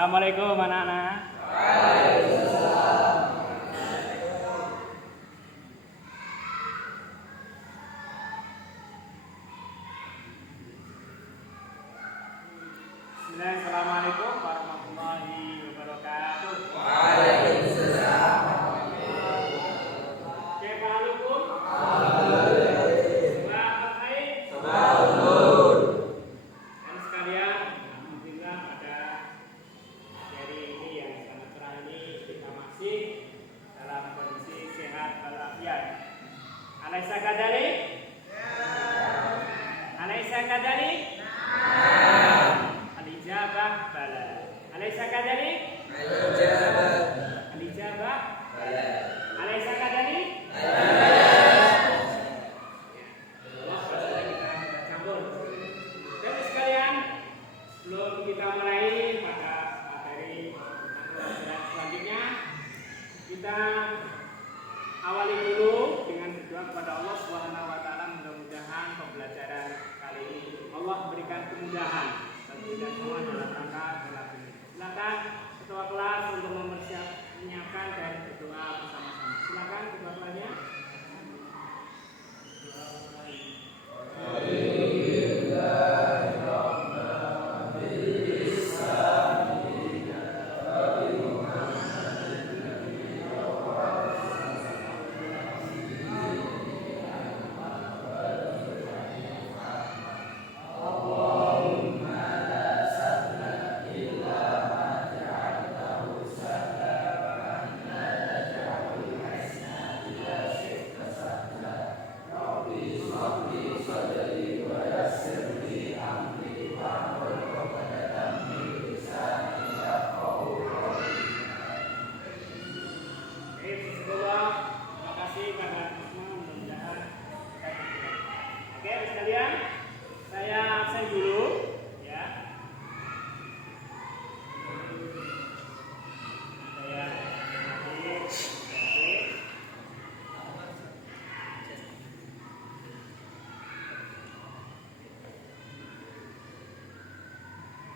Assalamualaikum anak-anak. Assalamualaikum warahmatullahi wabarakatuh. Waalaikumsalam. Kaifalukum? Selamat baik. Dan sekalian, alhamdulillah pada hari ini yang sangat cerah ini kita masih dalam kondisi sehat walafiat. Alaysa kadzalik? Alaysa kadzalik? Al-ijabah bala. Alaysa kadzalik? Al-ijabah bala. Alaysa kadzalik? Dan sekalian, sebelum kita mulai pada materi pelajaran selanjutnya, kita awali dulu dengan berdoa kepada Allah Subhanahu wa taala, mudah-mudahan pembelajaran kali ini Allah berikan kemudahan bagi kita semua dalam rangka bela diri. Silakan ketua kelas untuk menyiapkan dan berdoa bersama-sama. Silakan ketua kelasnya.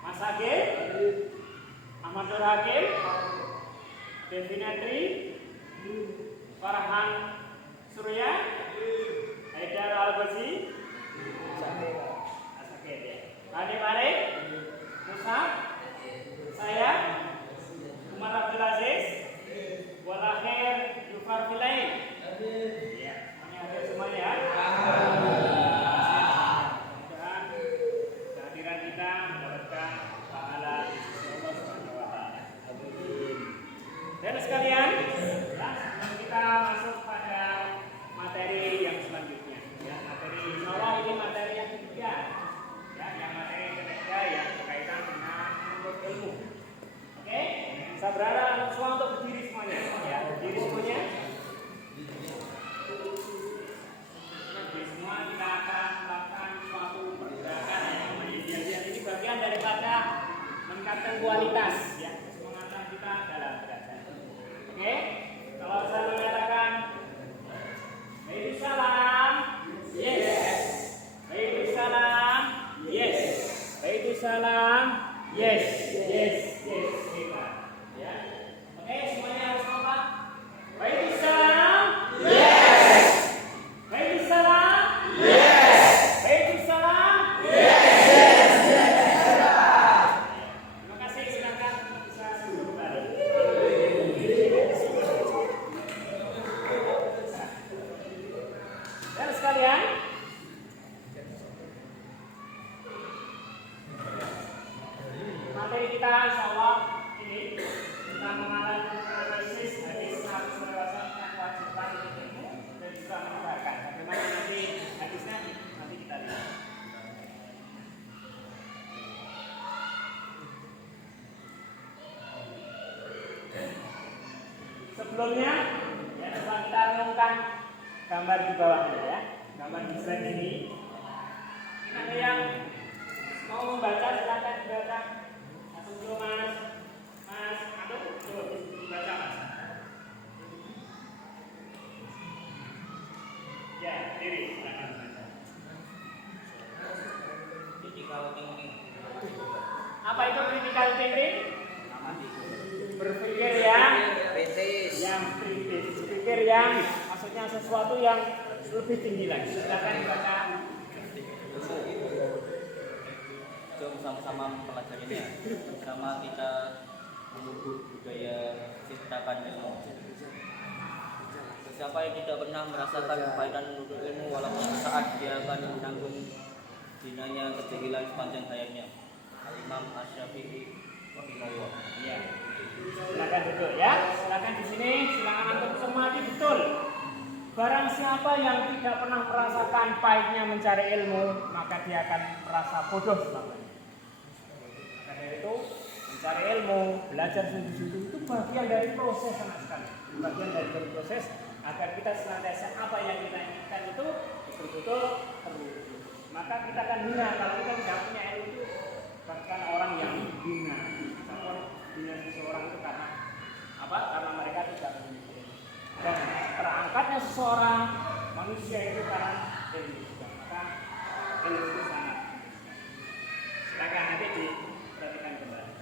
Mas Hakim, Ahmad Nur Hakim, Devinatri, Farhan Surya, Haidar Al-Basi, Adi Malik, Musa, saya, Umar Abdul Aziz, Walakhir Yufar Filain. Ya, ini hadir semuanya ya. Kehadiran kita mendapatkan pahala di sisi Allah Subhanahu wa taala. Dan sekalian, sebelum kita masuk pada materi yang selanjutnya, ya, materi insyaallah ini materi yang ketiga, ya, yang materi yang ketiga yang berkaitan dengan menuntut ilmu. Oke, saya berharap semua untuk berdiri semuanya, ya, berdiri semuanya. Berdiri semua, kita akan melakukan suatu pergerakan yang ini bagian daripada meningkatkan kualitas, ya, semangat kita dalam belajar. Oke, kalau saya mengatakan baik salam, yes. Baik salam, yes. Baik salam, yes. Yes. Ya. Oke, semuanya harus kompak. Baik salam, yes. Baik salam, yes. Baik salam, yes. Terima kasih, silakan bisa duduk kembali. Dan sekalian, materi kita insyaallah ini tentang menganalisis hadis Nabi SAW yang kewajiban ilmu dan juga menegakkan. Bagaimana nanti hadisnya nanti kita lihat. Sebelumnya, ya, coba kita renungkan gambar di bawahnya, ya, gambar di slide ini. Ada yang mau membaca, silakan dibaca. Langsung dulu mas, aduh, coba dibaca mas. Ya, diri, silakan baca. Apa itu critical thinking? berpikir yang kritis, berpikir yang maksudnya sesuatu yang lebih tinggi lagi. Silakan dibaca. Jom sama-sama mempelajarinya, sama kita mengukur budaya ciptakan ilmu. Siapa yang tidak pernah merasakan kepahitan menuntut ilmu walaupun sesaat, dia akan menanggung hinanya kejahilan sepanjang hayatnya. Al-Imam Asy-Syafi'i rahimahullah. Ya. Silakan duduk ya. Silakan di sini, silakan antum cermati betul. Barang siapa yang tidak pernah merasakan pahitnya mencari ilmu, maka dia akan merasa bodoh selamanya. Maka dari itu, mencari ilmu, belajar sungguh-sungguh itu bagian dari proses sama sekali. Bagian dari proses agar kita senantiasa apa yang kita inginkan itu betul-betul terwujud. Maka kita akan hina kalau kita tidak punya ilmu itu, bahkan orang yang hina. Hina seseorang itu karena apa? Karena mereka tidak memiliki ilmu. Dan terangkatnya seseorang manusia itu karena ilmu juga. Maka ilmu itu sangat. Silakan nanti diperhatikan kembali.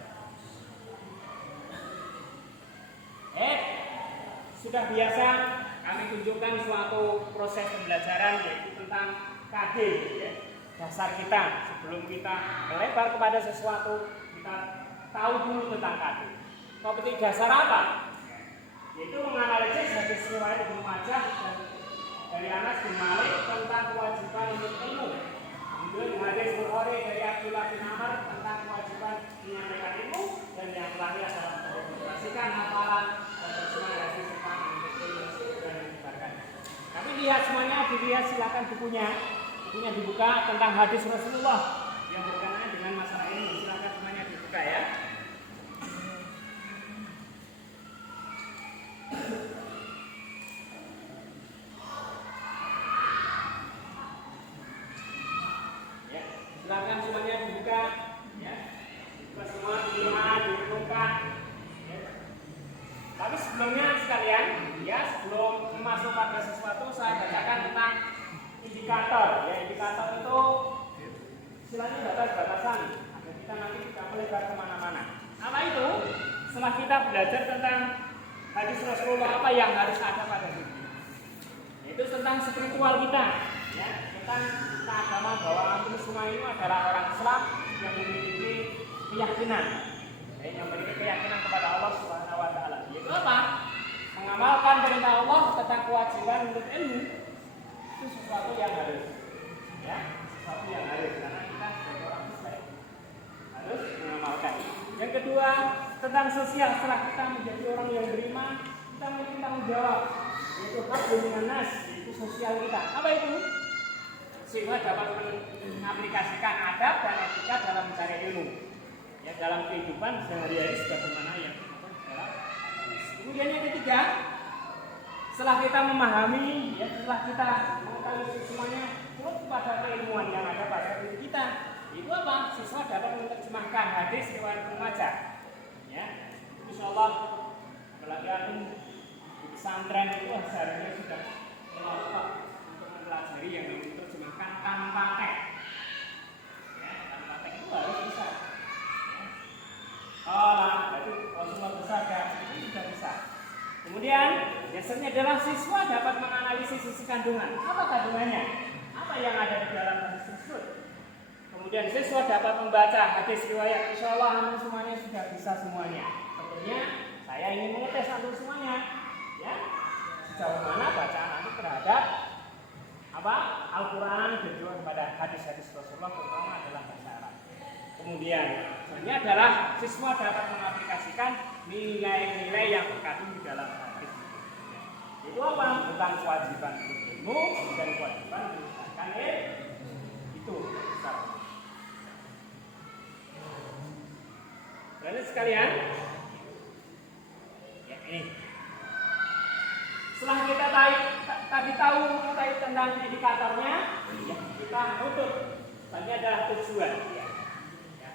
Sudah biasa kami tunjukkan suatu proses pembelajaran yaitu tentang KD, ya. Dasar kita sebelum kita melebar kepada sesuatu kita tahu dulu tentang KD. Topik dasar apa? Yaitu menganalisis hadis riwayat Ibnu Majah dan dari Anas bin Malik tentang kewajiban untuk ilmu. Kemudian hadis Bukhari dari Abdullah bin Amr tentang kewajiban menyampaikan ilmu, dan yang terakhir adalah mengintegrasikan hafalan dan terjemahan hadis tentang ilmu dan menyebarkan. Tapi lihat semuanya, dilihat silakan bukunya dibuka tentang hadis Rasulullah yang berkenaan dengan masalah ini. Silakan semuanya dibuka ya. Silakan semuanya dibuka, ya. Dibuka semua, dilihat, direnungkan. Ya. Tapi sebelumnya sekalian, ya, sebelum masuk pada sesuatu, saya bacakan tentang indikator. Ya, indikator itu istilahnya batas-batasan agar kita nanti tidak melebar kemana-mana. Apa itu? Setelah kita belajar tentang hadis Rasulullah, apa yang harus ada pada diri? Itu tentang spiritual kita, ya, tentang agama bahwa antum semua ini adalah orang Islam yang memiliki keyakinan, yang memiliki keyakinan kepada Allah Subhanahu Wa Taala. Yaitu apa? Mengamalkan perintah Allah tentang kewajiban menuntut ilmu itu sesuatu yang harus, ya, sesuatu yang harus karena kita sebagai orang Islam harus mengamalkan. Yang kedua tentang sosial, setelah kita menjadi orang yang beriman, kita memiliki tanggung jawab, yaitu hak dengan nas, yaitu sosial kita. Apa itu? Sehingga dapat mengaplikasikan adab dan etika dalam mencari ilmu, ya, dalam kehidupan sehari-hari sebagaimana yang dalam. Kemudian yang ketiga, setelah kita memahami, ya, setelah kita mengetahui semuanya pada keilmuan yang ada pada diri kita, itu apa? Siswa dapat menerjemahkan hadis riwayat Ibnu Majah, ya. Insyaallah apalagi antum di pesantren itu seharusnya sudah lengkap untuk mempelajari yang diterjemahkan tanpa teks, ya, tanpa teks itu harus bisa, ya. Berarti Rasulullah bersabda itu sudah bisa. Kemudian biasanya adalah siswa dapat menganalisis sisi kandungan. Apa kandungannya? Apa yang ada di dalam hadis tersebut? Kemudian siswa dapat membaca hadis riwayat. Insyaallah antum semuanya sudah bisa semuanya. Tentunya saya ingin mengetes antum semuanya, ya, sejauh mana bacaan antum terhadap apa Al-Quran dan juga kepada hadis-hadis Rasulullah, terutama adalah bahasa Arab. Kemudian selanjutnya adalah siswa dapat mengaplikasikan nilai-nilai yang terkandung di dalam hadis. Itu apa? Tentang kewajiban ilmu dan kewajiban menyebarkan itu. Lalu sekalian, ya ini. Setelah kita tadi tahu tentang indikatornya, ya, kita tutup. Selanjutnya adalah tujuan. Ya.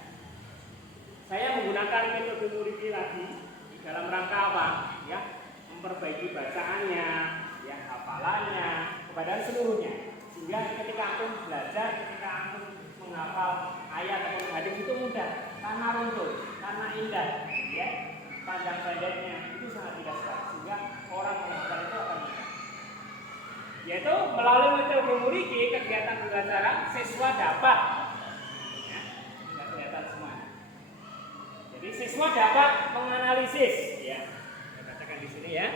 Saya menggunakan metode Muridi lagi di dalam rangka apa? Ya, memperbaiki bacaannya, ya, hafalannya, kepada seluruhnya. Sehingga ketika antum belajar, ketika antum menghafal ayat atau hadis itu mudah, karena runtut, karena indah, ya. panjang pendeknya itu sangat tidak sehat, sehingga orang melakukan itu akan mudah. Yaitu melalui metode muriki kegiatan pembelajaran siswa dapat, ya, tidak kelihatan semua. Jadi siswa dapat menganalisis, ya, saya bacakan di sini ya.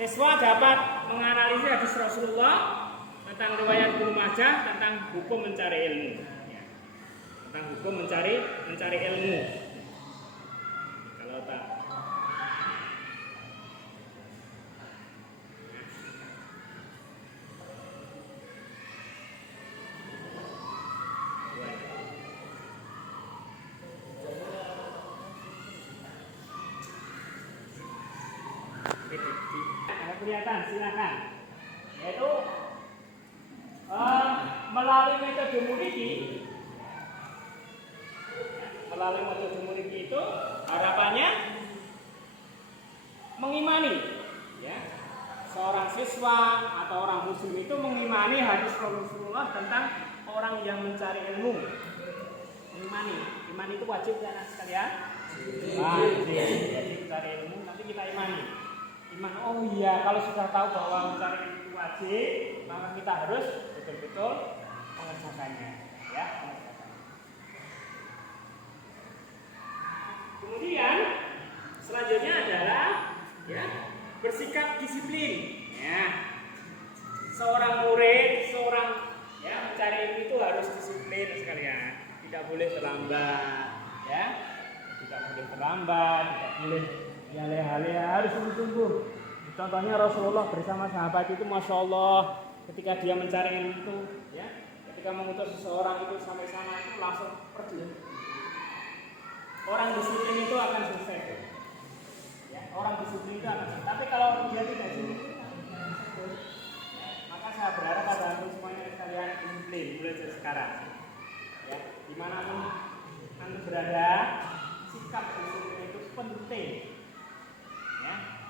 Siswa dapat menganalisis hadis Rasulullah tentang riwayat Ibnu Majah tentang hukum mencari ilmu, ya. Tentang hukum mencari ilmu. Kalau tak kelihatan, silakan. Yaitu melalui metode muriki itu harapannya mengimani, ya, seorang siswa atau orang muslim itu mengimani hadis Rasulullah tentang orang yang mencari ilmu. Mengimani, iman itu wajib ya anak sekalian. Wajib mencari ilmu, tapi kita imani. Iman, oh iya, kalau sudah tahu bahwa mencari ilmu itu wajib, maka kita harus betul-betul mengerjakannya, ya. Kemudian selanjutnya adalah, ya, bersikap disiplin, ya. Seorang murid, ya, mencari ilmu itu harus disiplin sekalian, tidak boleh terlambat, ya, tidak boleh ya leha-leha, harus sungguh-sungguh. Contohnya Rasulullah bersama sahabat itu, masya Allah, ketika dia mencari ilmu itu, ya, ketika mengutus seseorang itu sampai sana itu langsung pergi. Orang disiplin itu akan sukses, ya, orang disiplin itu akan sukses. Tapi kalau dia tidak disiplin, maka saya berharap pada antum semuanya sekalian disiplin mulai dari sekarang, ya, dimanapun antum berada, sikap disiplin itu penting.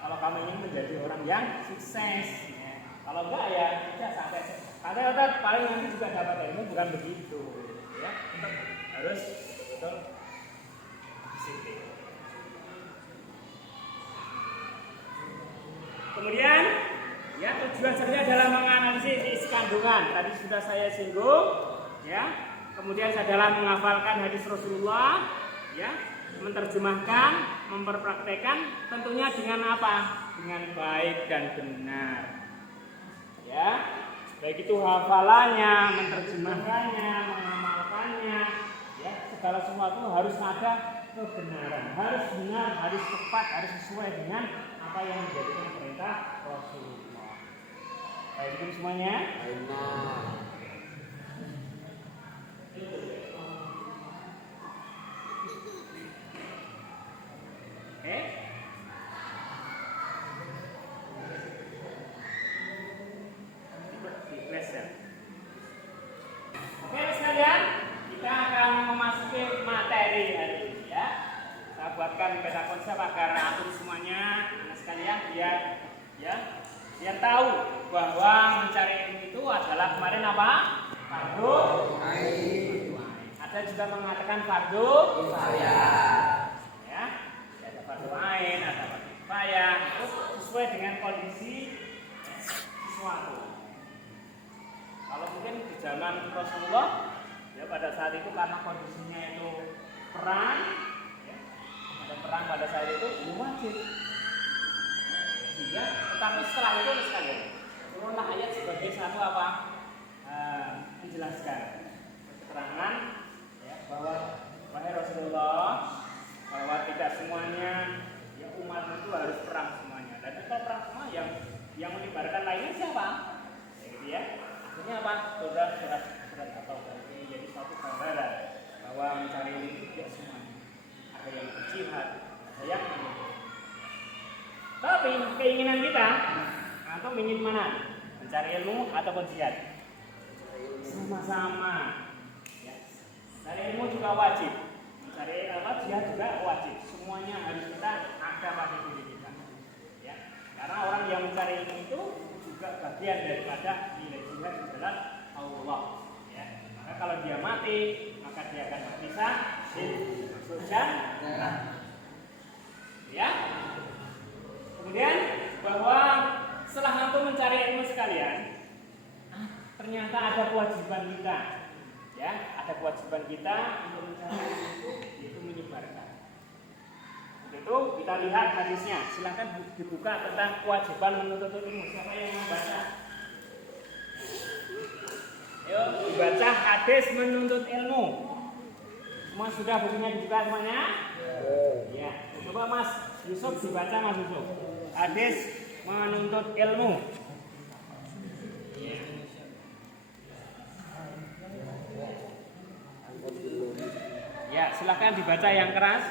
Kalau kamu ingin menjadi orang yang sukses, ya. Kalau enggak ya tidak sampai. Padahal paling nanti juga dapat ilmu, bukan begitu, ya. Tetap harus betul disiplin. Kemudian, ya, tujuan saya adalah menganalisis isi kandungan. Tadi sudah saya singgung, ya. Kemudian saya dalam menghafalkan hadis Rasulullah, ya, menerjemahkan, memperpraktekkan, tentunya dengan apa? Dengan baik dan benar, ya, baik itu hafalannya, menerjemahkannya, mengamalkannya, ya, segala sesuatu harus ada kebenaran, harus benar, harus tepat, harus sesuai dengan apa yang menjadikan perintah Rasulullah. Baik itu semuanya. Oke sekalian, kita akan memasuki materi hari ini, ya. Saya buatkan peta konsep agar antum semuanya, anak sekalian, biar tahu bahwa mencari ilmu itu adalah kemarin apa? Fardu ain. Ada juga mengatakan fardu kifayah. Ya, ada fardu ain, ada fardu kifayah. Itu sesuai dengan kondisi sesuatu. Kalau mungkin di zaman Rasulullah, ya, pada saat itu karena kondisinya itu perang, ya, ada perang pada saat itu wajib. Sehingga, tetapi setelah itu sekalian turunlah ayat sebagai satu apa? Menjelaskan keterangan, ya, bahwa wahai Rasulullah, bahwa tidak semuanya, ya, umat itu harus perang semuanya. Dan kalau perang semua yang mengibarkan lainnya siapa? Ya, gitu ya. Akhirnya apa? Surat At-Taubah ini jadi suatu gambaran bahwa mencari ilmu itu tidak semuanya. Ada yang berjihad, ada yang tapi keinginan kita, atau ingin mana? Mencari ilmu ataupun jihad? Sama-sama. Ya. Mencari ilmu juga wajib. Mencari jihad juga wajib. Semuanya harus kita ada pada diri kita. Ya. Karena orang yang mencari ilmu itu juga bagian daripada nilai jihad adalah Allah. Ya. Maka kalau dia mati, maka dia akan mati syahid, masuk jannah. Ya. Kemudian bahwa setelah antum mencari ilmu sekalian, ternyata ada kewajiban kita. Ya, ada kewajiban kita untuk mencari ilmu itu menyebarkan. Itu kita lihat hadisnya. Silakan dibuka tentang kewajiban menuntut ilmu. Siapa yang mau baca? Yuk, dibaca hadis menuntut ilmu. Semua sudah bukunya dibuka semuanya? Ya. Coba Mas Yusuf dibaca Mas Yusuf. Hadis menuntut ilmu. Ya, silakan dibaca yang keras.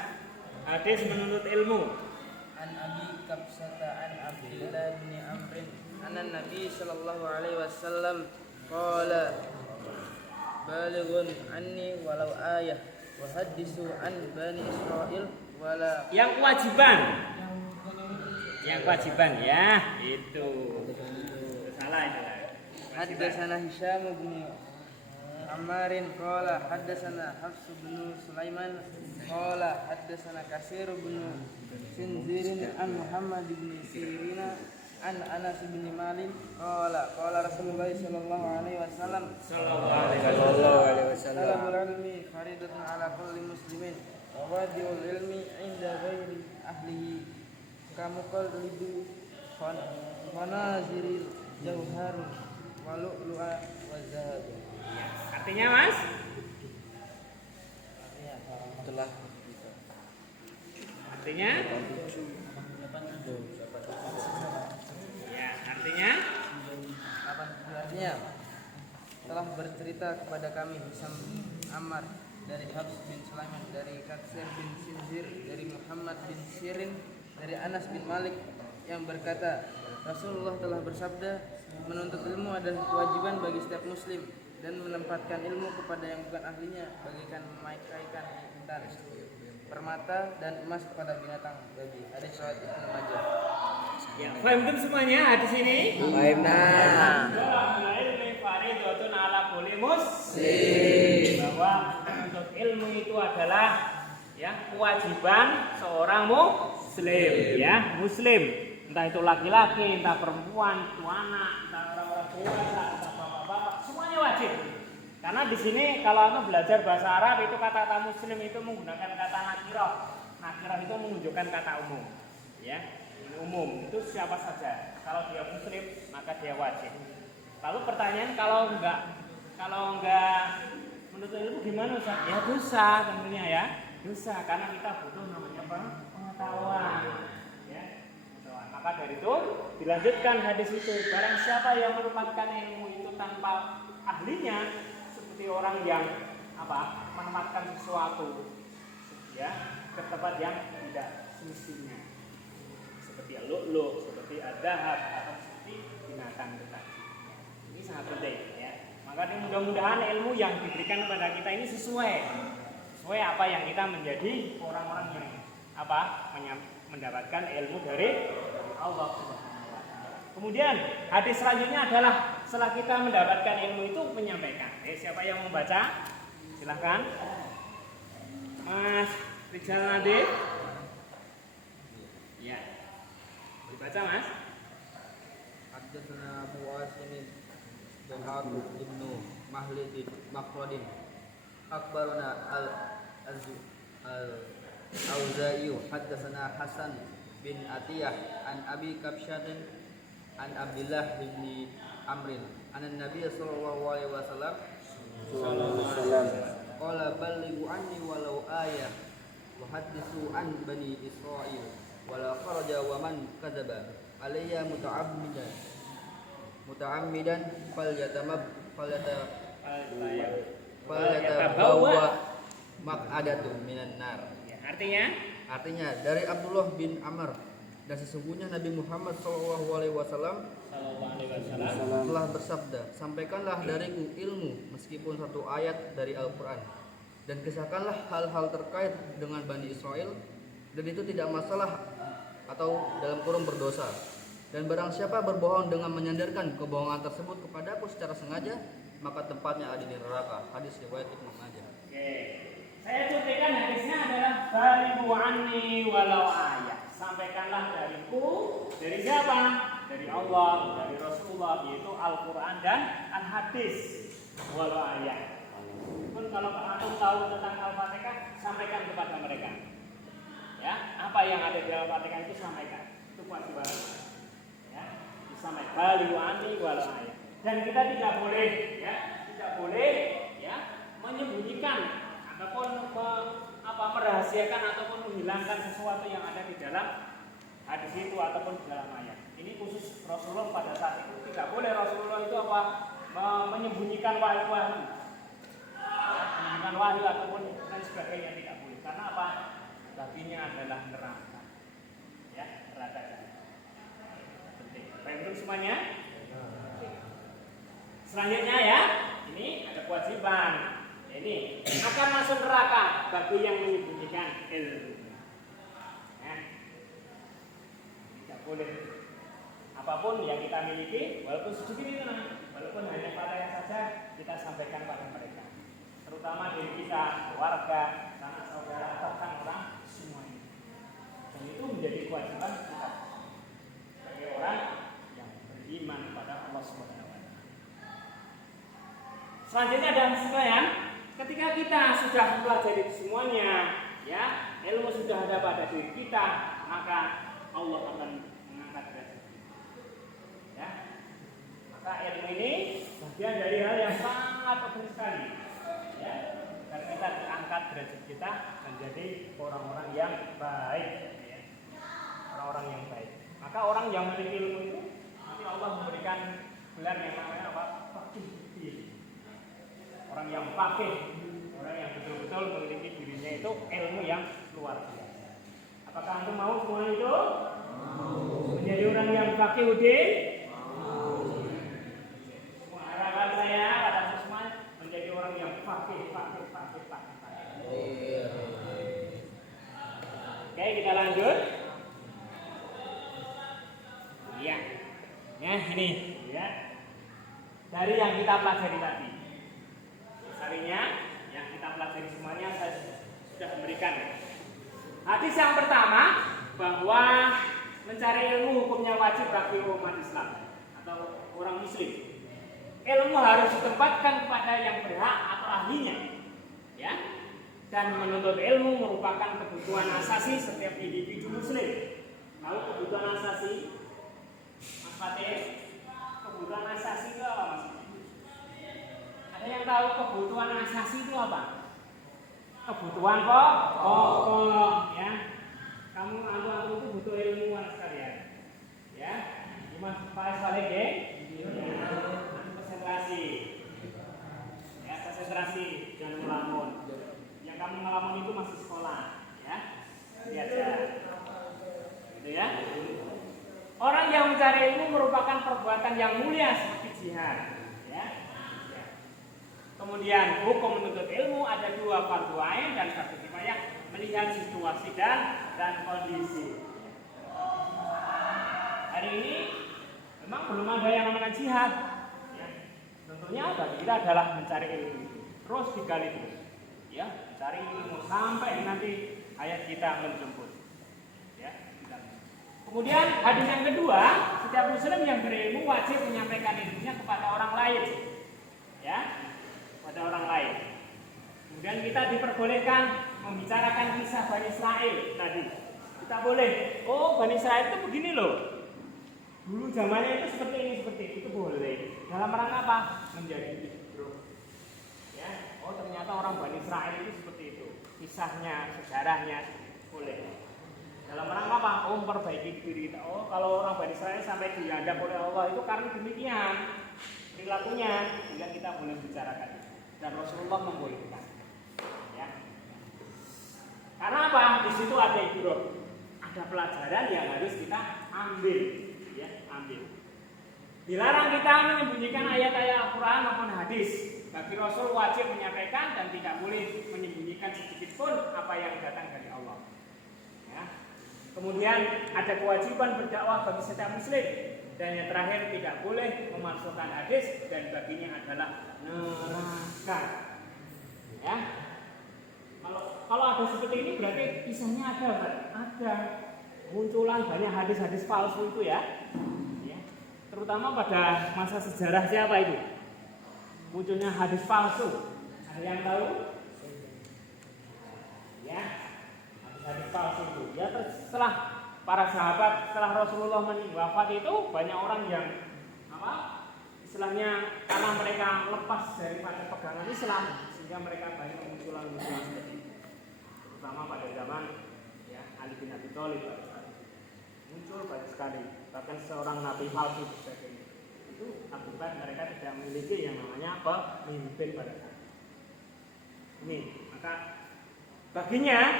Hadis menuntut ilmu. An Abi Kabsata an Abdullah bin Amr anna Nabi sallallahu alaihi wasallam qala balighun anni walau ayah wa hadithu an bani Israil wala Yang kewajiban. Yang kewajiban ya, itu. Salah itu. Haddatsana Hisham bin Ammarin qala haddatsana Hafs bin Sulaiman qala haddatsana Katsir bin Sinzirin an Muhammad bin Sirina an Anas bin Malik qala qala Rasulullah sallallahu alaihi wasallam talabul ilmi faridatun ala kulli muslimin wa wadi'ul ilmi inda ghairi ahlihi kamukal lidu fanaziril jauhar wa lu'lu'a wa zahab. Artinya Mas? Telah Artinya? Ya, artinya? Artinya telah bercerita kepada kami Hisam bin Ammar dari Hafs bin Sulaiman dari Katsir bin Sinzir dari Muhammad bin Sirin dari Anas bin Malik yang berkata Rasulullah telah bersabda menuntut ilmu adalah kewajiban bagi setiap muslim dan menempatkan ilmu kepada yang bukan ahlinya bagaikan memakaikan intan permata dan emas kepada binatang babi. Hadis riwayat Ibnu Majah. Ya, paham itu semuanya hadis ini? Paham nah. Bahwa menuntut ilmu itu adalah ya kewajiban seorang muslim, ya muslim, entah itu laki-laki, entah perempuan, itu anak, entah orang-orang dewasa, entah bapak-bapak, semuanya wajib. Karena di sini kalau anda belajar bahasa Arab itu kata-kata muslim itu menggunakan kata nakirah. Nakirah itu menunjukkan kata umum, ya umum itu siapa saja. Kalau dia muslim maka dia wajib. Lalu pertanyaan kalau enggak menuntut ilmu gimana Ustaz? Ya dosa tentunya ya. Dosa karena kita butuh namanya pengetahuan. Ya, pengetahuan. Maka dari itu dilanjutkan hadis itu, barang siapa yang menempatkan ilmu itu tanpa ahlinya seperti orang yang menempatkan sesuatu ya ke tempat yang tidak semestinya. Seperti lu'lu', seperti ad-dahab atau seperti binatang tadi. Ini sangat penting ya. Maka mudah-mudahan ilmu yang diberikan kepada kita ini sesuai apa yang kita menjadi orang-orang yang mendapatkan ilmu dari Allah Subhanahu wa taala. Kemudian hadis selanjutnya adalah setelah kita mendapatkan ilmu itu menyampaikan. Siapa yang membaca? Silakan. Mas Rizal Nadir. Ya. Dibaca Mas. Haddatsana Abu Asim Dhahab ibnu Makhludin Akbarana al-Auza'i haddatsana Hasan bin Atiyah an Abi Kabshatin an Abdullah bin Amrin an Nabi sallallahu alaihi wasallam qala ballighu anni walau ayah wa hadithu an bani Israil wala kharaja wa man kadzaba alayya muta'ammidan falyatabawwa maq'adatu minan nar. Ya, artinya dari Abdullah bin Amr dan sesungguhnya Nabi Muhammad SAW telah bersabda, sampaikanlah dariku ilmu meskipun satu ayat dari Al-Quran dan kisahkanlah hal-hal terkait dengan Bani Israel dan itu tidak masalah atau dalam kurung berdosa. Dan barang siapa berbohong dengan menyandarkan kebohongan tersebut kepadaku secara sengaja, maka tempatnya ada di neraka. Hadis riwayat Ibnu Majah. Oke. Saya contohkan hadisnya adalah balighu anni walau ayat. Sampaikanlah dariku, dari siapa? Dari Allah, dari Rasulullah, yaitu Al-Qur'an dan Al-Hadis. Walau ayat. Pun kalau antum tahu tentang Al-Fatihah, sampaikan kepada mereka. Ya, apa yang ada di Al-Fatihah itu sampaikan. Itu kewajiban. Ya, disampaikan balighu anni walau ayat. Dan kita tidak boleh ya menyembunyikan ataupun merahasiakan ataupun menghilangkan sesuatu yang ada di dalam hadis itu ataupun di dalam ayat. Ini khusus Rasulullah pada saat itu tidak boleh Rasulullah itu menyembunyikan wahyu-wahyu. Menyembunyikan wahyu ataupun dan sebagainya tidak boleh. Karena apa? Baginya adalah neraka. Ya, neraka. Penting. Baik semuanya? Selanjutnya ya, ini ada kewajiban. Ini akan masuk neraka bagi yang menyembunyikan ilmu. Ya. Tidak boleh. Apapun yang kita miliki, walaupun sedikit itu, walaupun hanya Fatihah saja, kita sampaikan pada mereka. Terutama diri kita, keluarga, sanak saudara, bahkan orang semuanya. Dan itu menjadi kewajiban kita sebagai orang yang beriman kepada Allah SWT. Selanjutnya dan sekalian, ketika kita sudah mempelajari semuanya, ya, ilmu sudah ada pada diri kita, maka Allah akan mengangkat derajat kita. Ya. Maka ilmu ini bagian dari hal yang sangat penting sekali. Ya, agar kita diangkat derajat kita menjadi orang-orang yang baik, ya. Orang-orang yang baik. Maka orang yang memiliki ilmu itu nanti Allah memberikan gelar yang namanya apa? Faqih. Orang yang faqih, orang yang betul-betul memiliki dirinya itu ilmu yang luar biasa. Apakah antum mau semua itu? Menjadi orang yang faqih udin? Harapan saya pada semua menjadi orang yang faqih. Oke, kita lanjut. Iya. Ya, ini ya. Dari yang kita pelajari tadi. Dasarnya yang kita pelajari semuanya saya sudah memberikan. Hadis yang pertama bahwa mencari ilmu hukumnya wajib bagi umat Islam atau orang muslim. Ilmu harus ditempatkan kepada yang berhak atau ahlinya. Ya. Dan menuntut ilmu merupakan kebutuhan asasi setiap individu muslim. Tahu kebutuhan asasi? Mas Fatih, kebutuhan asasi itu apa maksudnya? Ada yang tahu kebutuhan asasi itu apa? Kebutuhan pokok, ya. Kamu itu butuh ilmu sekalian. Ya. Mas Pak Saleh, konsentrasi. Ya, konsentrasi jangan melamun. Yang kamu ngelamun itu masih sekolah, ya. Belajar. Gitu ya. Orang yang mencari ilmu merupakan perbuatan yang mulia seperti jihad, ya. Kemudian hukum menuntut ilmu ada dua, fardu ain dan fardu kifayah, melihat situasi dan kondisi. Hari ini memang belum ada yang namanya jihad. Ya. Tentunya bagi kita adalah mencari ilmu, terus digali terus, ya, mencari ilmu sampai nanti ayat kita menjemput. Kemudian hadis yang kedua, setiap muslim yang berilmu wajib menyampaikan ilmunya kepada orang lain, ya, kepada orang lain. Kemudian kita diperbolehkan membicarakan kisah Bani Israel tadi. Kita boleh, oh Bani Israel itu begini loh. Dulu zamannya itu seperti ini, itu boleh. Dalam rangka apa? Menjadi ibroh. Ya, oh ternyata orang Bani Israel itu seperti itu. Kisahnya, sejarahnya boleh. Dalam rangka apa? Oh memperbaiki diri kita. Oh kalau orang Bani Israel sampai diadab oleh Allah itu karena demikian perilakunya, sehingga kita boleh bicarakan. Dan Rasulullah membolehkan. Ya. Karena apa? Di situ ada ibroh, ada pelajaran yang harus kita ambil. Ya, ambil. Dilarang kita menyembunyikan ayat-ayat Al-Quran maupun hadis. Bagi Rasul wajib menyampaikan dan tidak boleh menyembunyikan sedikit pun apa yang datang dari Allah. Ya. Kemudian ada kewajiban berdakwah bagi setiap muslim. Dan yang terakhir tidak boleh memalsukan hadis dan baginya adalah neraka. Ya. Kalau ada seperti ini berarti kisahnya ada, Pak. Ada munculan banyak hadis-hadis palsu itu ya. Ya. Terutama pada masa sejarah siapa itu? Munculnya hadis palsu. Ada yang tahu? Ya. Hadis palsu itu. Ya setelah para sahabat, setelah Rasulullah wafat itu banyak orang yang istilahnya karena mereka lepas daripada pegangan Islam sehingga mereka banyak munculan seperti itu. Terutama pada zaman ya Ali bin Abi Thalib pada saat itu. Muncul banyak sekali, bahkan seorang nabi palsu sebagainya. Itu akibat mereka tidak memiliki yang namanya pemimpin pada saat itu. Ini maka baginya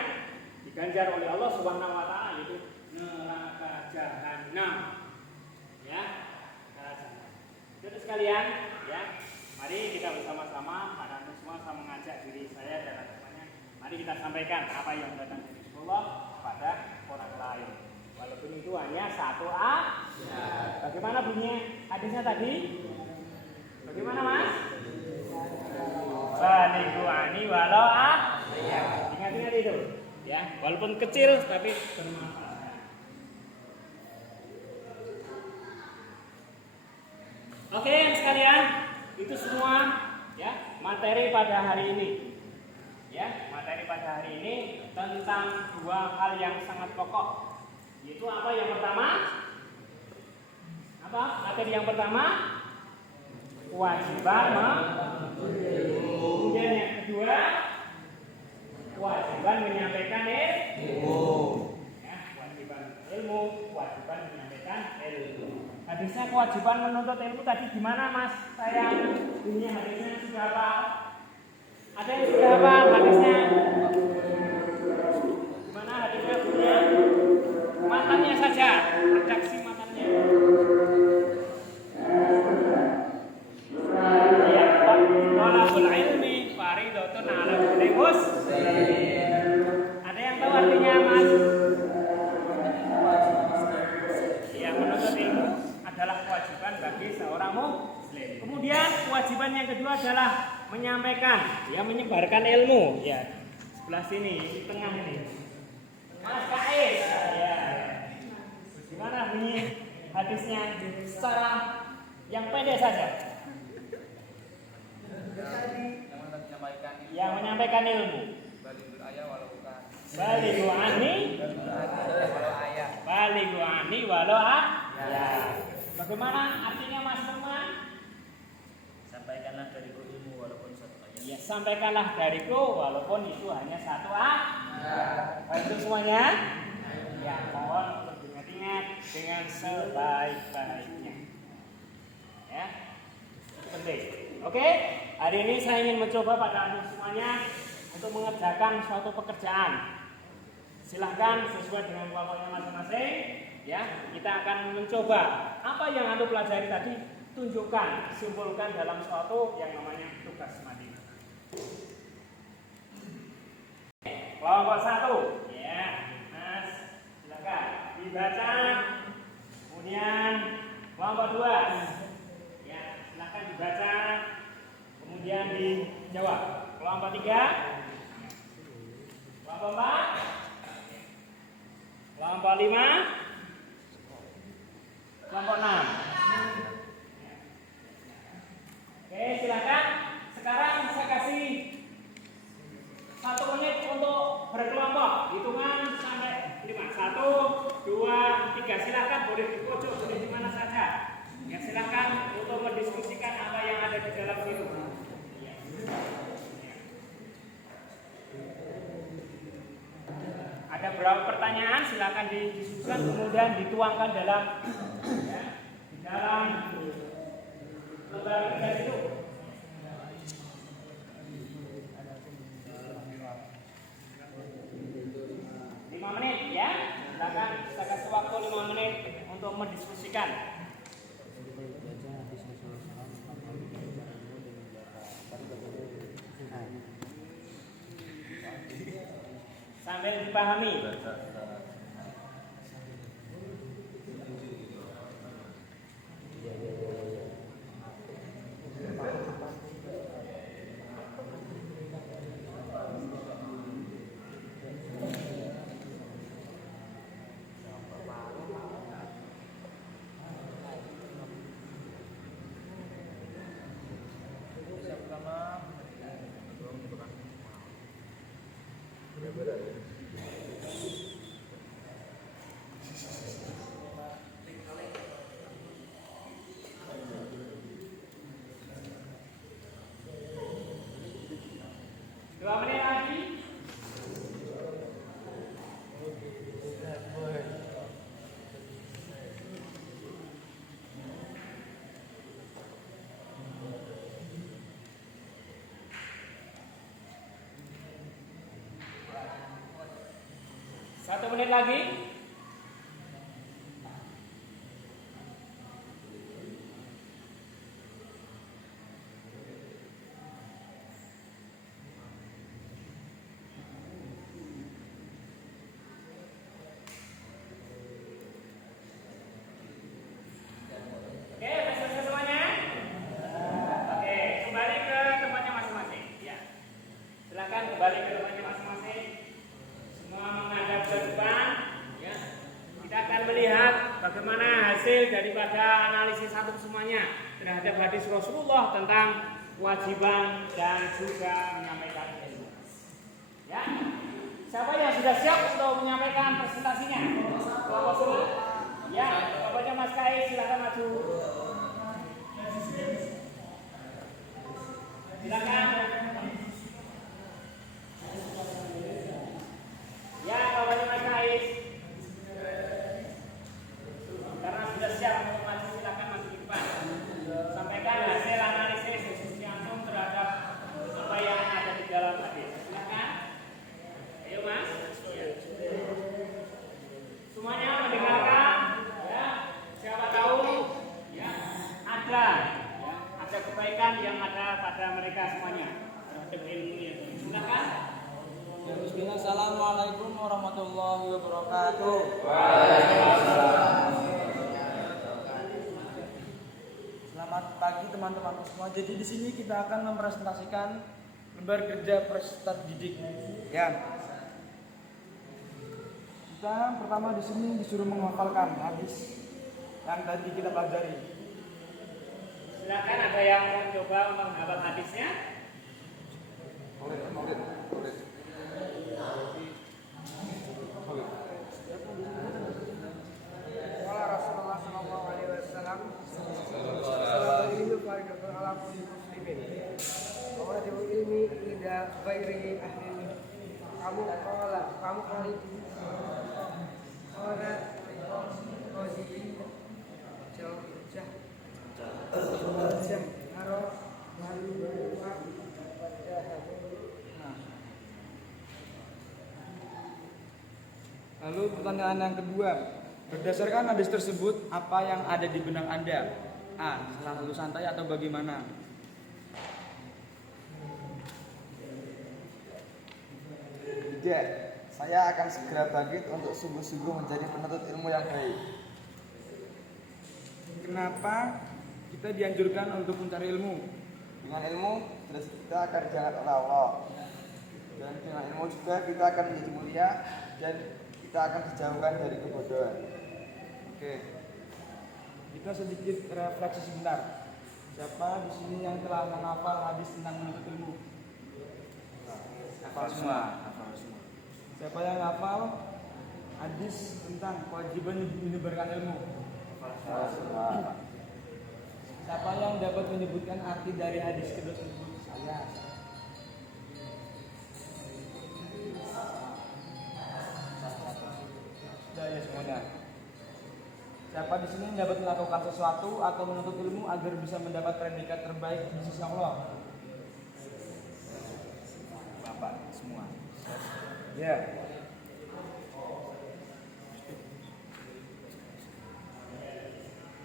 diganjar oleh Allah Subhanahu wa taala yaitu neraka jahanam. Ya, neraka jahanam. Jadi sekalian, ya, mari kita bersama-sama pada semua saya mengajak diri saya dan teman-temannya, mari kita sampaikan apa yang datang dari Rasulullah kepada orang lain. Walaupun itu hanya satu ayat. Bagaimana bunyinya hadisnya tadi? Bagaimana, Mas? Balighu ani walau ingat-ingat itu. Ya, walaupun kecil tapi bermanfaat. Oke, sekalian, itu semua ya materi pada hari ini. Ya, materi pada hari ini tentang dua hal yang sangat pokok. Yaitu apa yang pertama? Apa? Materi yang pertama kewajiban kemudian yang kedua kewajiban menyampaikan ilmu. Ya, kewajiban ilmu, kewajiban menyampaikan ilmu. Hadisnya kewajiban menuntut ilmu tadi gimana, Mas? Saya bunyi hadisnya sudah apa? Ada yang sudah apa hadisnya? Gimana hadisnya bunyinya? Matannya saja, redaksi matannya. Ya, thalabul ilmi faridatun 'ala kulli muslim. Ada yang tahu artinya, Mas? Ya, menuntut ilmu adalah kewajiban bagi seorang muslim. Kemudian kewajiban yang kedua adalah menyampaikan, ya menyebarkan ilmu. Ya, sebelah sini, di tengah ini. Mas Kais, ya. Gimana bunyi hadisnya secara yang pendek saja? Yang menyampaikan ilmu. Balighu ani walau ayah. Bagaimana artinya, Mas teman? Sampaikanlah dariku ilmu walaupun satu ayat. Ya, sampaikanlah dariku walaupun itu hanya satu ayat. Baik itu semuanya? Ya, mohon untuk diingat-ingat dengan sebaik-baiknya. Ya, itu penting. Oke, hari ini saya ingin mencoba pada anda semuanya untuk mengerjakan suatu pekerjaan. Silahkan sesuai dengan kelompoknya masing-masing. Ya, kita akan mencoba apa yang anda pelajari tadi, tunjukkan, simpulkan dalam suatu yang namanya tugas Madinah. Kelompok 1, ya, Mas, silakan dibaca. Kemudian kelompok 2, ya, silakan dibaca. Kemudian dijawab. Kelompok 3, kelompok 4, kelompok 5, kelompok 6. Oke, silakan. Sekarang saya kasih 1 menit untuk berkelompok. Hitungan sampai 5. 1, 2, 3. Silakan boleh di pojok, boleh di mana saja. Ya, silakan untuk mendiskusikan apa yang ada di dalam itu. Ya. Ada berapa pertanyaan? Silakan didiskusikan kemudian dituangkan dalam ya, di dalam lembar kerja itu. 5 menit ya. Silakan kita kasih waktu 5 menit untuk mendiskusikan. Sambil dipahami. Dua menit lagi. Satu menit lagi. Oke, sudah selesai semuanya? Oke, kembali ke tempatnya masing-masing. Ya, silakan kembali ke tempatnya masing-masing. Semua menghadap ke depan. Ya, kita akan melihat bagaimana hasil daripada analisis satu semuanya terhadap hadis Rasulullah tentang kewajiban dan juga menyampaikan ilmu. Ya, siapa yang sudah siap untuk menyampaikan presentasinya? Kelompok semua. Ya, kelompoknya Mas Kai silakan maju. Silakan. Ya, kelompoknya Mas Kai. Karena sudah siap untuk maju, silakan maju di depan. Sampaikan hasil analisis langsung terhadap apa yang ada di dalam hadis. Silakan. Ayo Mas. Ya. Semuanya mendengarkan. Ya. Siapa tahu ya ada kebaikan yang ada pada mereka semuanya terhadap ilmu yang silakan. Bismillah, assalamualaikum warahmatullahi wabarakatuh. Selamat pagi teman-teman semua. Jadi di sini kita akan mempresentasikan lembar kerja peserta didik. Ya. Kita pertama di sini disuruh menghafalkan hadis yang tadi kita pelajari. Silakan, ada yang mau mencoba menghafal hadisnya? Qala Rasulullah sallallahu alaihi wasallam, "Salatu ilmu fardun ala kulli muslimin. Wa wajibul ilmi ila ghairi ahli." Kamu kali orang rozi jah haro lalu Lalu pertanyaan yang kedua, berdasarkan hadis tersebut, apa yang ada di benak Anda? A. Selalu santai atau bagaimana? Tidak, saya akan segera bangkit untuk sungguh-sungguh menjadi penuntut ilmu yang baik. Kenapa kita dianjurkan untuk mencari ilmu? Dengan ilmu, derajat kita akan diangkat oleh Allah. Dan dengan ilmu juga kita akan menjadi mulia dan kita akan dijauhkan dari kebodohan. Oke. Kita sedikit refleksi sebentar. Siapa di sini yang telah menghafal hadis tentang menuntut ilmu? Hafal semua. Siapa yang hafal hadis tentang kewajiban menyebarkan ilmu? Hafal semua. Siapa yang dapat menyebutkan arti dari hadis tersebut? Saya. Sudah ya semuanya. Siapa di sini dapat melakukan sesuatu atau menuntut ilmu agar bisa mendapat predikat terbaik di sisi Allah? Bapak semua. Ya.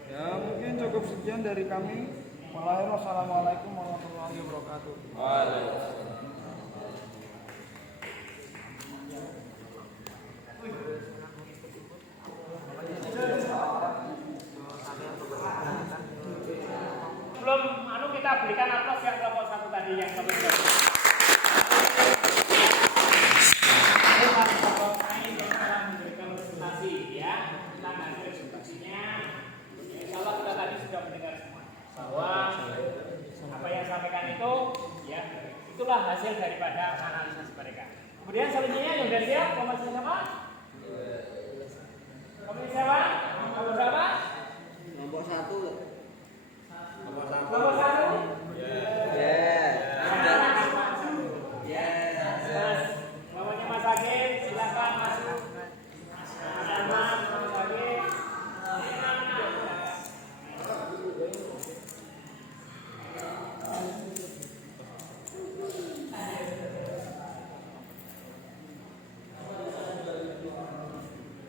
Ya, mungkin cukup sekian dari kami. Wassalamualaikum warahmatullahi wabarakatuh. Waalaikumsalam. Sebelum kita berikan aplaus yang kelompok satu tadi yang kami memberikan presentasi ya tentang hasil presentasinya. Insya Allah kita tadi sudah mendengar semua bahwa apa yang disampaikan itu ya itulah hasil daripada analisis mereka. Kemudian selanjutnya yang dari siap, kelompok siapa? Kelompok siapa? Kelompok berapa? Kelompok 1. Kelompok 1. Kelompoknya Mas Agil, silakan masuk. Mas Arman, Mas Agil.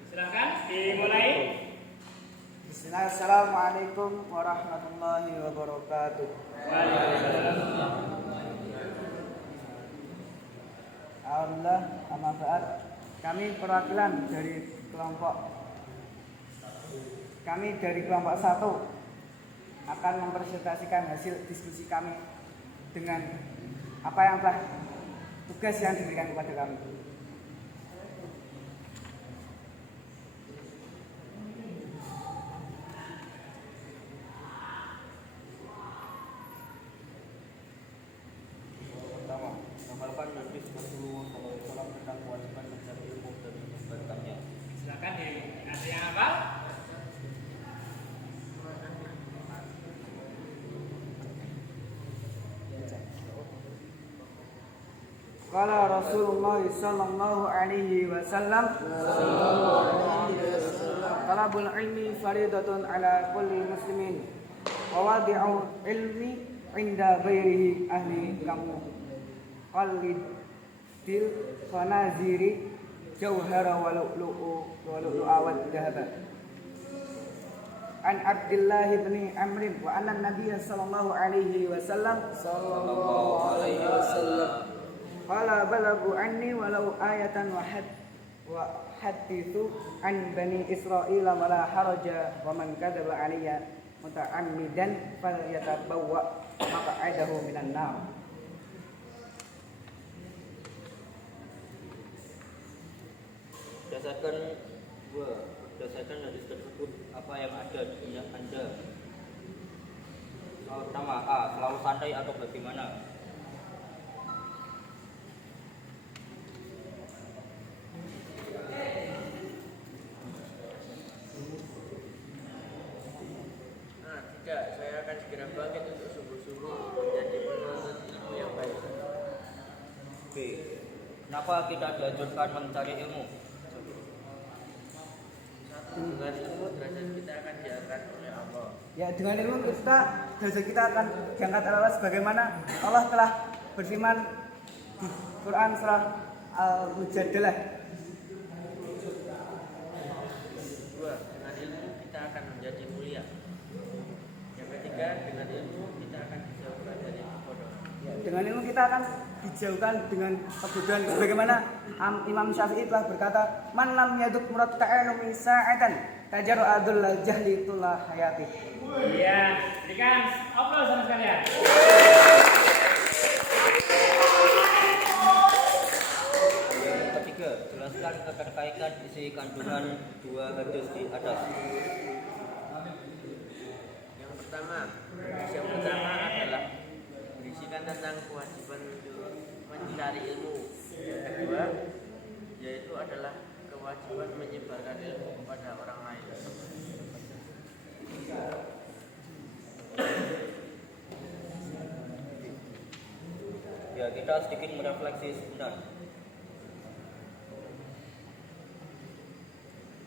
Silakan dimulai. Bismillah, Assalamualaikum warahmatullahi wabarakatuh. Alhamdulillah, amma ba'd. Kami perwakilan dari kelompok 1 akan mempresentasikan hasil diskusi kami dengan apa yang telah tugas yang diberikan kepada kami. Pertama, mengamalkan hadis Rasulullah SAW tentang kewajiban mencari ilmu dan menyebarkannya. Silakan dikasih yang hafal. Qala Rasulullah sallallahu alaihi wasallam, talabul ilmi faridatun ala kulli muslimin wa wadi'u ilmi inda ghairihi ahli kamu qalidil khanaziri jauhara wa lu'lu'u awad dahaba. An Abdullah bin Amr wa anna Nabiy sallallahu alaihi wasallam qala balagu anni walau ayatan wa hadithu an bani Israil wa la haraja wa man kadzaba alayya muta'ammidan falyatabawwa maq'adahu minan nar. Berdasarkan hadis tersebut, apa yang ada di benak Anda? Pertama, A. Selalu santai atau bagaimana? Tidak, saya akan segera bangkit untuk sungguh-sungguh menjadi penuntut ilmu yang baik. B. Kenapa kita dianjurkan mencari ilmu? Dengan ilmu derajat kita akan diangkat oleh Allah. Ya, dengan ilmu kita derajat kita akan diangkat oleh Allah sebagaimana Allah telah berfirman di Quran surah Al-Mujadalah. 2. Dengan ilmu kita akan menjadi mulia. Yang ketiga, dengan ilmu kita akan dijauhkan dari kebodohan. Ya, dengan ilmu kita akan dijauhkan dengan kebodohan sebagaimana Imam Syafi'i telah berkata, man lam yaduk murad ta'alumi sa'atan tajaru adul jahli tullah hayati. Iya, berikan aplaus sama sekalian. Yang ketiga, jelaskan keterkaitan isi kandungan dua hadis di atas. Yang pertama adalah berisikan tentang kewajiban untuk mencari ilmu. Yang kedua, yaitu adalah kewajiban menyebarkan ilmu kepada orang lain. Ya, kita sedikit merefleksi sebentar.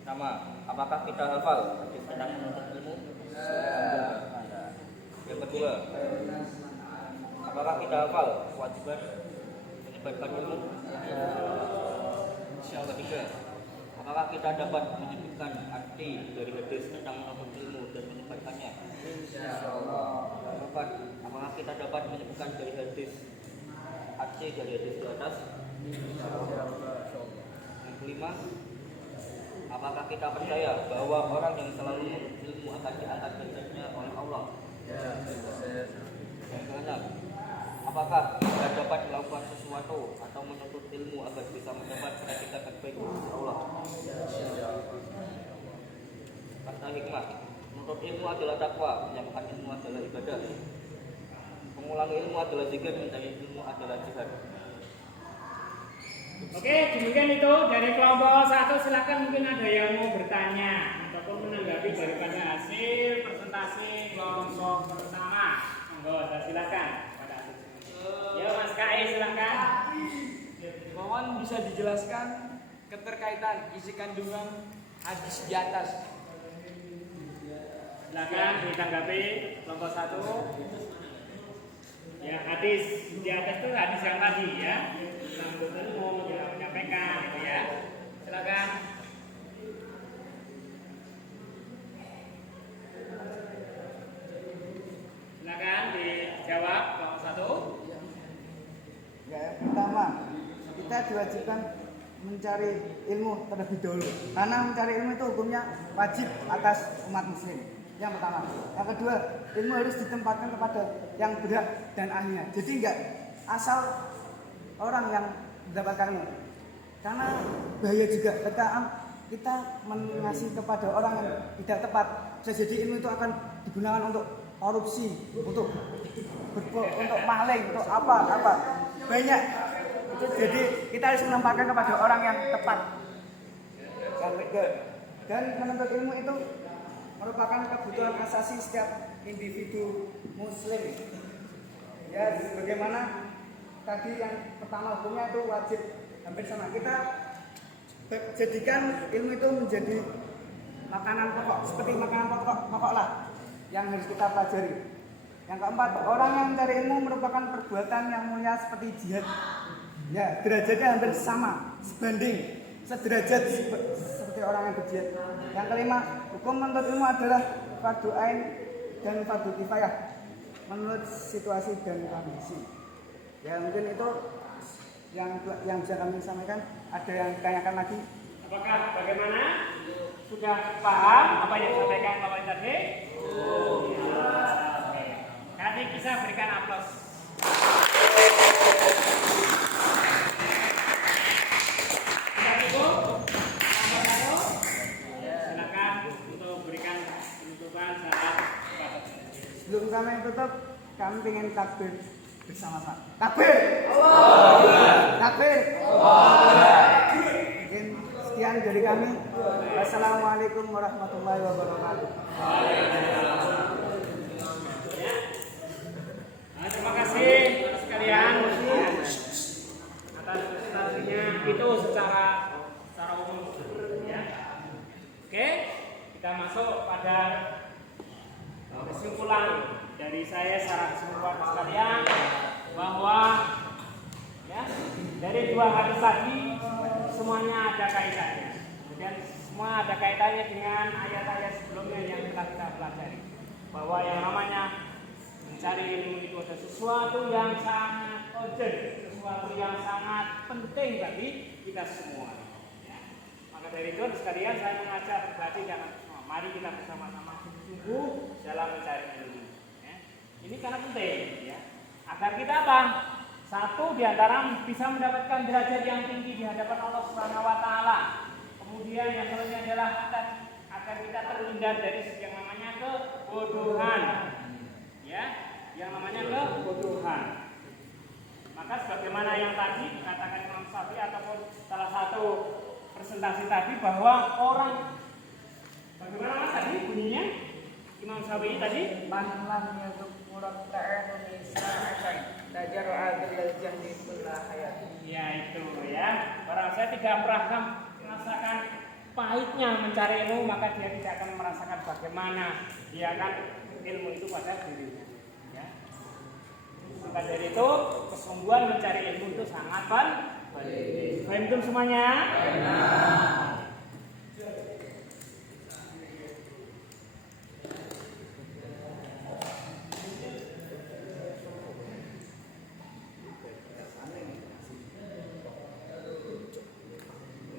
Pertama, apakah kita hafal hadis tentang menuntut ilmu? Yang kedua, apakah kita hafal kewajiban menyebarkan ilmu? Yang ketiga, apakah kita dapat menyebutkan arti dari hadis tentang menuntut ilmu dan menyebarkannya? Yang keempat, apakah kita dapat menyebutkan dari hadis arti dari hadis di atas? Yang kelima, apakah kita percaya bahwa orang yang selalu menuntut ilmu akan diangkat derajatnya oleh Allah? Yang keenam, apakah kita dapat melakukan sesuatu atau menuntut ilmu agar bisa mendapat predikat terbaik dari Allah? Kata hikmah, menuntut ilmu adalah takwa, menyampaikan ilmu adalah ibadah, mengulang ilmu adalah zikir, mencari ilmu adalah jihad. Oke, demikian itu dari kelompok 1. Silakan mungkin ada yang mau bertanya ataupun menanggapi daripada hasil presentasi kelompok pertama. Monggo, silakan pada hasil. Ya, Mas KE silakan. Mohon bisa dijelaskan keterkaitan isi kandungan hadis di atas. Silakan ditanggapi kelompok 1. Ya, hadis di atas itu hadis yang tadi ya. Penuntut ilmu tidak menyampaikan gitu ya. Silakan. Silakan dijawab kelompok 1. Ya, pertama kita diwajibkan mencari ilmu terlebih dahulu. Karena mencari ilmu itu hukumnya wajib atas umat muslim. Yang pertama. Yang kedua, ilmu harus ditempatkan kepada yang berhak dan ahlinya. Jadi enggak asal orang yang mendapatkan ilmu. Karena bahaya juga ketika kita mengasih kepada orang yang tidak tepat. Bisa jadi ilmu itu akan digunakan untuk korupsi, untuk maling, untuk apa. Banyak. Itu jadi kita harus menempatkan kepada orang yang tepat. Dan menuntut ilmu itu merupakan kebutuhan asasi setiap individu muslim. Ya, bagaimana tadi yang pertama hukumnya itu wajib, hampir sama. Kita jadikan ilmu itu menjadi makanan pokok, seperti makanan pokok lah yang harus kita pelajari. Yang keempat, orang yang mencari ilmu merupakan perbuatan yang mulia seperti jihad. Ya, derajatnya hampir sama, sebanding, sederajat seperti orang yang berjihad. Yang kelima, hukum menuntut ilmu adalah fardu ain dan fardu kifayah menurut situasi dan kondisi. Ya, mungkin itu yang bisa kami sampaikan. Ada yang ditanyakan lagi? Apakah bagaimana? Sudah paham apa yang disampaikan Bapak tadi? Oke. Nanti bisa berikan aplaus. Sudah cukup? Silakan untuk berikan penutupan syarat. Sebelum kami tutup, kami ingin takbir bersama-sama. Takbir! Takbir! Mungkin sekian dari kami. Wassalamualaikum warahmatullahi wabarakatuh. Terima kasih sekalian atas presentasinya itu secara umum ya. Oke, kita masuk pada kesimpulan dari saya secara kesimpulan sekalian bahwa ya dari dua hadis tadi semuanya ada kaitannya. Kemudian semua ada kaitannya dengan ayat-ayat sebelumnya yang telah kita pelajari. Bahwa yang namanya mencari ilmu itu ada sesuatu yang sangat urgent, sesuatu yang sangat penting bagi kita semua. Ya. Maka dari itu sekalian saya mengajak berarti jangan semua. Mari kita bersama-sama sungguh-sungguh dalam mencari ilmu. Ya. Ini karena penting, ya. Agar kita apa? Satu diantara bisa mendapatkan derajat yang tinggi di hadapan Allah Subhanahu Wa Taala. Kemudian yang selanjutnya adalah agar kita terhindar dari yang namanya kebodohan. Ya, yang namanya kebodohan. Maka sebagaimana yang tadi dikatakan Imam Syafi'i ataupun salah satu presentasi tadi bahwa orang bagaimana Mas tadi bunyinya Imam Syafi'i tadi Man lam yaduk murad ta'anu nisa'atan tajar'a bil jahli kullah hayat. ya itu ya. Barang saya tidak merasakan pahitnya mencari ilmu, maka dia tidak akan merasakan bagaimana dia akan ilmu itu pada dirinya. Ya. Maka dari itu kesungguhan mencari ilmu itu sangat penting. Paham semuanya?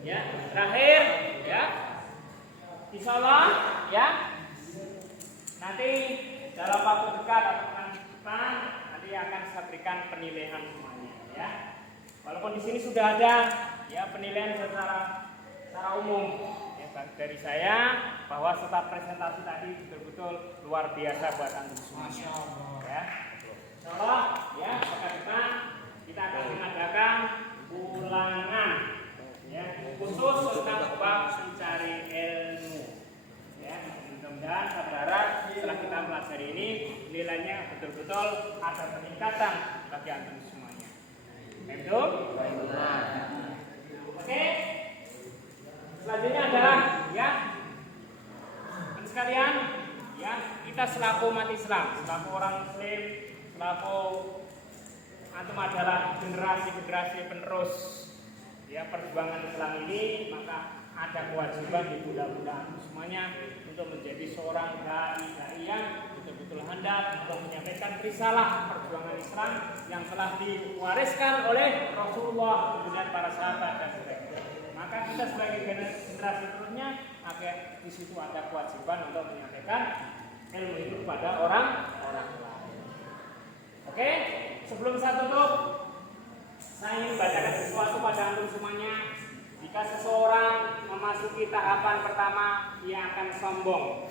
Ya, terakhir ya. Insyaallah ya. Nanti dalam waktu dekat atau pekan depan nanti akan saya berikan penilaian semuanya ya. Walaupun di sini sudah ada ya penilaian secara umum ya, dari saya bahwa setelah presentasi tadi betul-betul luar biasa buat antum semuanya. Ya. Insyaallah ya pekan depan kita akan mengadakan ulangan peningkatan bagi antum semuanya. Itu. Oke. Selanjutnya adalah ya, teman sekalian, ya kita selaku umat Islam, selaku orang Muslim, selaku antum adalah generasi penerus ya perjuangan Islam ini, maka ada kewajiban di budak-budak semuanya untuk menjadi seorang dai yang betul-betul hendak untuk menyampaikan risalah perjuangan Islam yang telah diwariskan oleh Rasulullah kemudian para sahabat dan sebagainya. Maka kita sebagai generasi terusnya, maka di situ ada kewajiban untuk menyampaikan ilmu itu kepada orang-orang lain. Oke, sebelum saya tutup, saya ingin bacakan sesuatu pada antum semuanya. Jika seseorang memasuki tahapan pertama, dia akan sombong.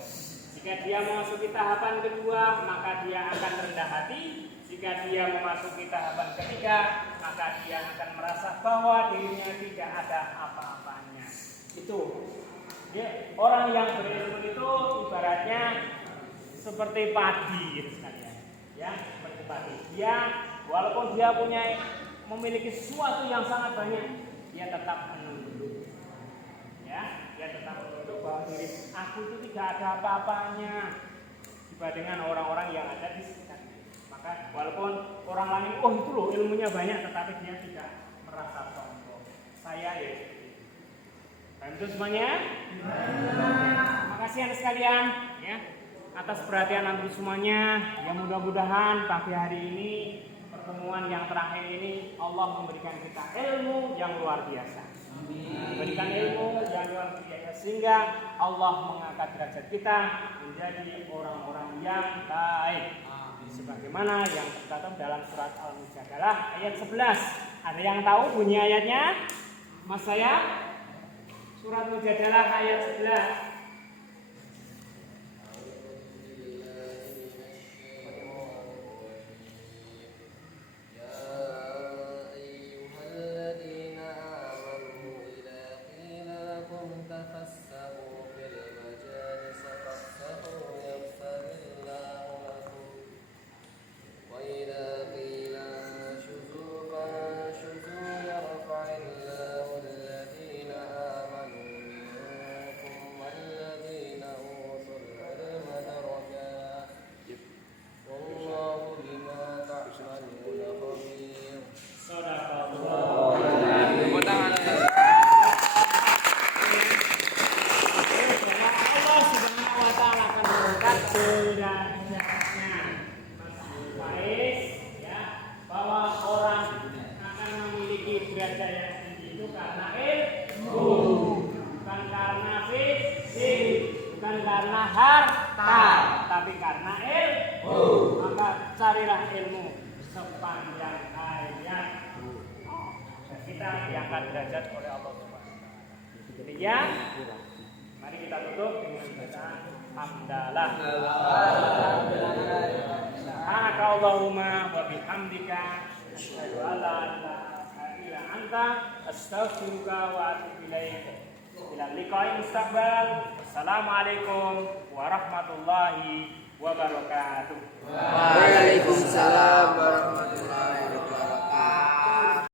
Jika dia memasuki tahapan kedua, maka dia akan rendah hati. Jika dia memasuki tahapan ketiga, maka dia akan merasa bahwa dirinya tidak ada apa-apanya. Itu ya, orang yang berilmu itu ibaratnya seperti padi gitu sekalian. Ya, seperti padi. Dia walaupun dia memiliki sesuatu yang sangat banyak, dia tetap menunduk. Ya, dia tetap menunduk bahwa diri aku itu tidak ada apa-apanya dibandingkan orang-orang yang ada di sekitarnya. Maka walaupun orang lain, oh itu loh ilmunya banyak, tetapi dia tidak merasa sombong. Saya ya. Bantu semuanya. Makasih anak sekalian, ya atas perhatian antum semuanya. Yang mudah-mudahan pagi hari ini, pertemuan yang terakhir ini, Allah memberikan kita ilmu yang luar biasa. Memberikan ilmu yang luar biasa sehingga Allah mengangkat derajat kita menjadi orang-orang yang baik. Sebagaimana yang tercantum dalam surat Al-Mujadalah ayat 11. Ada yang tahu bunyi ayatnya? Mas saya? Surat Mujadalah ayat 11. Allahumma wa bihamdika asyhadu an la ilaha illa anta astaghfiruka wa atubu ilaik. Ila liqa'il mustaqbal. Wassalamualaikum warahmatullahi wabarakatuh.